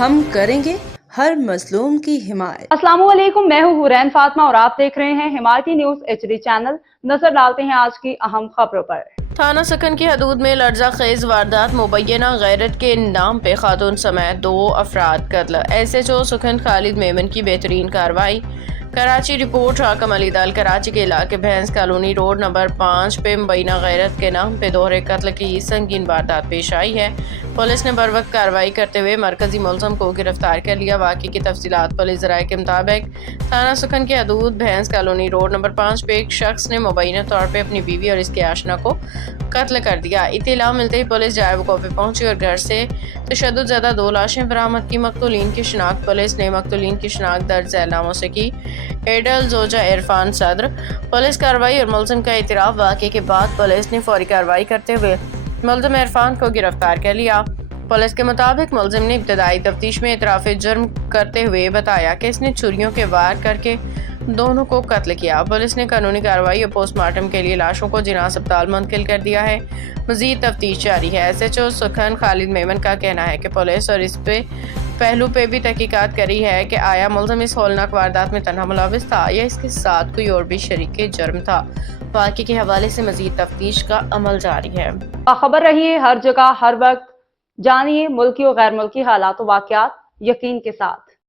ہم کریں گے ہر مظلوم کی حمایت۔ السلام علیکم، میں ہوں حورین فاطمہ اور آپ دیکھ رہے ہیں حمایتی نیوز HD چینل۔ نظر ڈالتے ہیں آج کی اہم خبروں پر۔ تھانہ سکھن کی حدود میں لرزہ خیز واردات، مبینہ غیرت کے نام پہ خاتون سمیت 2 افراد قتل۔ SHO سکھن خالد میمن کی بہترین کارروائی۔ کراچی رپورٹ حاکم علی دال کراچی کے علاقے بھینس کالونی روڈ نمبر 5 پہ مبینہ غیرت کے نام پہ دوہرے قتل کی سنگین واردات پیش آئی ہے۔ پولیس نے بروقت کارروائی کرتے ہوئے مرکزی ملزم کو گرفتار کر لیا۔ واقعے کی تفصیلات پولیس ذرائع کے مطابق تھانہ سکھن کی حدود بھینس کالونی روڈ نمبر 5 پہ ایک شخص نے مبینہ طور پہ اپنی بیوی اور اس کے آشنا کو قتل کر دیا۔ اطلاع ملتے ہی پولیس جائے وقوع پہ پہنچی اور گھر سے تشدد زدہ 2 لاشیں برآمد کی۔ مقتولین کی شناخت پولیس نے مقتولین کی شناخت درج ذیل ناموں سے کی۔ ایڈل زوجہ عرفان صدر۔ پولیس کارروائی اور ملزم کا اعتراف۔ واقعے کے بعد پولیس نے فوری کارروائی کرتے ہوئے ملزم عرفان کو گرفتار کر لیا۔ پولیس کے مطابق ملزم نے ابتدائی تفتیش میں اعتراف جرم کرتے ہوئے بتایا کہ اس نے چھریوں کے وار کر کے دونوں کو قتل کیا۔ پولیس نے قانونی کارروائی اور پوسٹ مارٹم کے لیے لاشوں کو جناح اسپتال منتقل کر دیا ہے۔ مزید تفتیش جاری ہے۔ SHO سکھن خالد میمن کا کہنا ہے کہ پولیس اور اس پہلو پہ بھی تحقیقات کری ہے کہ آیا ملزم اس ہولناک واردات میں تنہا ملوث تھا یا اس کے ساتھ کوئی اور بھی شریک جرم تھا۔ واقعے کے حوالے سے مزید تفتیش کا عمل جاری ہے۔ باخبر رہیے ہر جگہ ہر وقت، جانیے ملکی و غیر ملکی حالات و واقعات یقین کے ساتھ۔